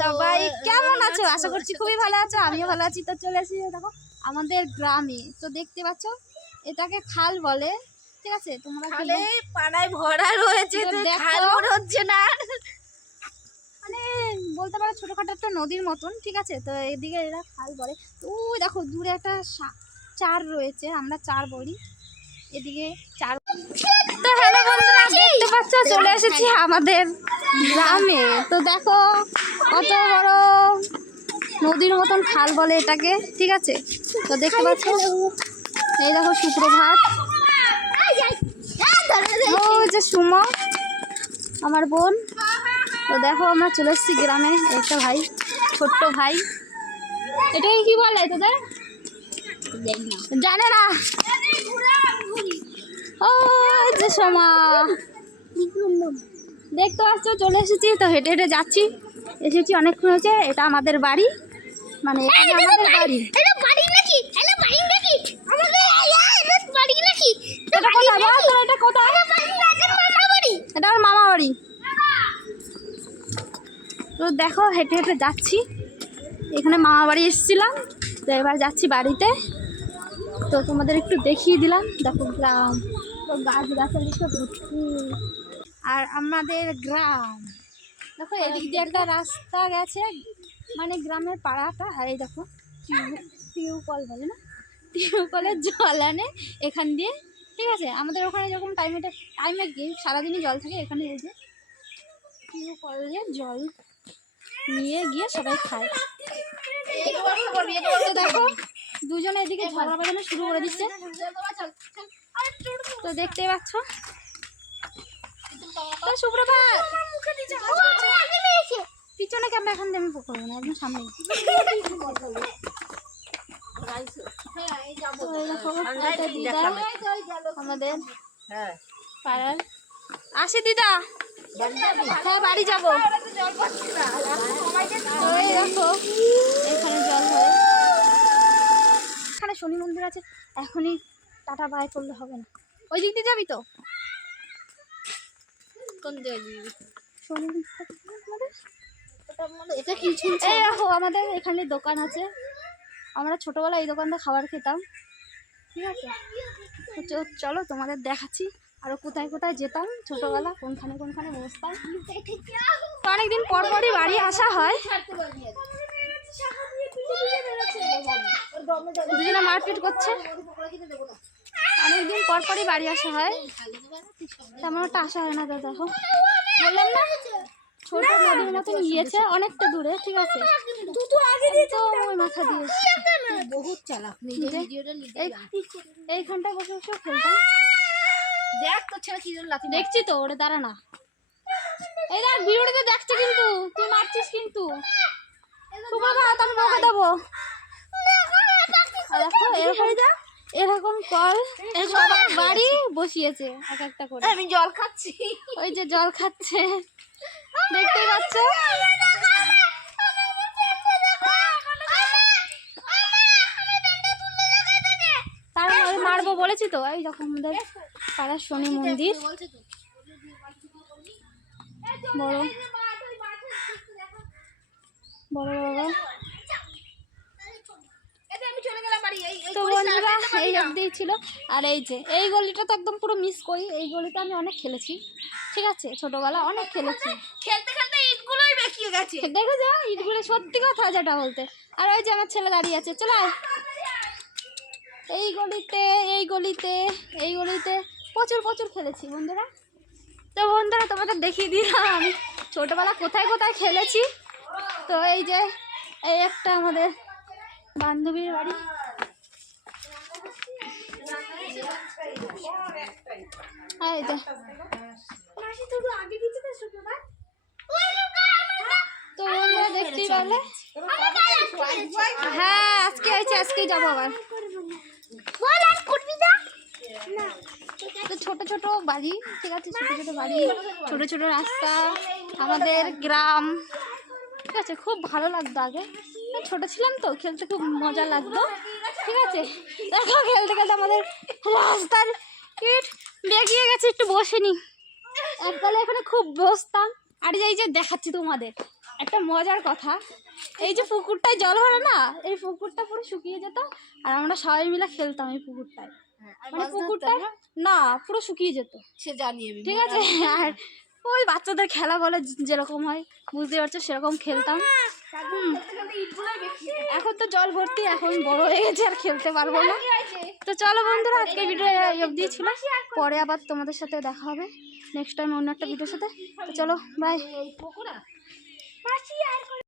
সবাই কেমন আছো? আশা করছি খুবই ভালো আছো আমিও ভালো আছি। তো চলে এসেছি দেখো আমাদের গ্রামে। তো দেখতে পাচ্ছ এটাকে খাল বলে ঠিক আছে? তোমরা খালে পাড়ায় ভরা রয়েছে খাল মনে হচ্ছে না। মানে বলতে পারো ছোটখাটো একটা নদীর মতন ঠিক আছে? তো এদিকে এরা খাল বলে। তো ওই দেখো দূরে একটা চার রয়েছে আমরা চার বলি এদিকে চার তো হ্যালো বন্ধুরা দেখতে পাচ্ছ চলে এসেছি আমাদের গ্রামে। তো দেখো নদীর মতন খাল বলে এটাকে, ঠিক আছে? তো দেখতে পাচ্ছ? এই দেখো সুপ্রভাত ওই যে সুমা, আমার বোন। তো দেখো আমরা চলে এসেছি গ্রামে, একটা ভাই, ছোট্ট ভাই। এটাকে কি বলে তোদের? জানে না। ও যে সোমা। দেখতে পাচ্ছ, চলে এসেছি, তো হেঁটে হেঁটে যাচ্ছি। এসেছি অনেকক্ষণ হয়েছে, এটা আমাদের বাড়ি। মানে আমাদের বাড়ি এটা বাড়ি নাকি? এটা বাড়ি নাকি? আমাদের এটা বাড়ি নাকি? এটা কোথায়? বল তোর এটা কোথায়? মামা বাড়ি। এটা আমার মামা বাড়ি। তো দেখো হেঁটে হেঁটে যাচ্ছি। এখানে মামা বাড়ি এসেছিলাম। তো এবার যাচ্ছি বাড়িতে। তো তোমাদের একটু দেখিয়ে দিলাম। দেখো গ্রাম। তো গাছ গাছালি তো ভর্তি। আর আমাদের গ্রাম। দেখো এদিক দিয়ে একটা রাস্তা গেছে। মানে গ্রামের পাড়াটা, আর এই দেখো, টিউ- টিউকল বলে না? টিউকলের জল আনে এখান দিয়ে, ঠিক আছে? আমাদের ওখানে যখন টাইমে টাইমে গিয়ে সারাদিনই জল থাকে এখানে এই যে টিউকলের জল নিয়ে গিয়ে সবাই খায়। দেখো, দুজনে এদিকে ঝগড়া বাজানো শুরু করে দিচ্ছে। তো দেখতে পাচ্ছ? সুপ্রভাত। পিছনে ক্যামেরা এখান দিয়ে আমি করব না একদম সামনে আমাদের হ্যাঁ পাড়ার আসি দিদা। হ্যাঁ বাড়ি যাব। এখানে জল হয় এখানে শনি মন্দির আছে এখনই টাটা বাই করলে হবে না। ওই দিক দিয়ে যাবি তো? কোন জায়গায় শনি আমাদের? এটা কি শুনছে? এই দেখো, আমাদের এখানে দোকান আছে। আমরা ছোটবেলায় এই দোকানটা খাবার খেতাম। ঠিক আছে? চলো তোমাদের দেখাচ্ছি, আরও কোথায় কোথায় যেতাম ছোটবেলা, কোনখানে কোনখানে বসতাম। অনেকদিন পর পরই বাড়ি আসা হয়। দুজনে মারপিট করছে। অনেকদিন পর পরই বাড়ি আসা হয়। তেমন একটা আসা হয় না দাদা দেখো। বললাম না? ছোট নদীর মতন গিয়েছে অনেকটা দূরে ঠিক আছে? তো ওই মাথা দিয়ে। বহুত চালাক বসে বসে খেলতাম। দেখ তো ছেলে কি লাথি দেখছি তো ওরে দাঁড়া না। এই দেখ ভিডিওটাতে দেখছে কিন্তু তুই মারছিস কিন্তু। আমি বকে দেবো? এরকম এরকম কল বাড়ি বসিয়েছে এক একটা করে। আমি জল খাচ্ছি। ওই যে জল খাচ্ছে। দেখতেই পাচ্ছ? তার মধ্যে মারবো বলেছি তো? এই যখন আমাদের পাড়ার শনি মন্দির। বড় বড় আমি বাড়ি তো বন্ধুরা, এই ছিল। আর এই যে, এই গলিটা তো একদম পুরো মিস করি। এই গলিটা আমি অনেক খেলেছি। ঠিক আছে ছোটবেলা অনেক খেলেছি। খেলতে খেলতে ইটগুলোই বেঁকিয়ে গেছে। দেখো যা ইটগুলো সত্যি কথা যেটা বলতে। আর ওই যে আমার ছেলে দাঁড়িয়ে আছে চলো এই গলিতে এই গলিতে এই গলিতে প্রচুর প্রচুর খেলেছি বন্ধুরা। তো বন্ধুরা তোমাদের দেখিয়ে দিলাম আমি ছোটোবেলা কোথায় কোথায় খেলেছি। তো এই যে এই একটা আমাদের বান্ধবীর বাড়ি। এই যে তো বন্ধুরা দেখতেই পারলে হ্যাঁ আজকে হয়েছে আজকেই যাব আবার। তো ছোট ছোট বাড়ি ঠিক আছে ছোট ছোট বাড়ি ছোট ছোট রাস্তা আমাদের গ্রাম। ঠিক আছে খুব ভালো লাগতো আগে। ছোট ছিলাম তো খেলতে খুব মজা লাগতো। ঠিক আছে দেখো খেলতে খেলতে আমাদের রাস্তার ইট বেগিয়ে গেছে একটু বসে নি। এককালে এখানে খুব বসতাম। আর এই যে দেখাচ্ছি তোমাদের একটা মজার কথা। এই যে পুকুরটায় জল হলো না এই পুকুরটা পুরো শুকিয়ে যেত আর আমরা সবাই মিলে খেলতাম এই পুকুরটায়। মানে পুকুরটা না? পুরো শুকিয়ে যেত। সে জানিয়ে ঠিক আছে? আর ওই বাচ্চাদের খেলা বলে যেরকম হয় বুঝতে পারছ সেরকম খেলতাম। এখন তো জল ভর্তি এখন বড় হয়ে গেছে আর খেলতে পারব না। তো চলো বন্ধুরা আজকে ভিডিও অবধি ছিল। পরে আবার তোমাদের সাথে দেখা হবে। নেক্সট টাইম অন্য একটা ভিডিওর সাথে চলো বাই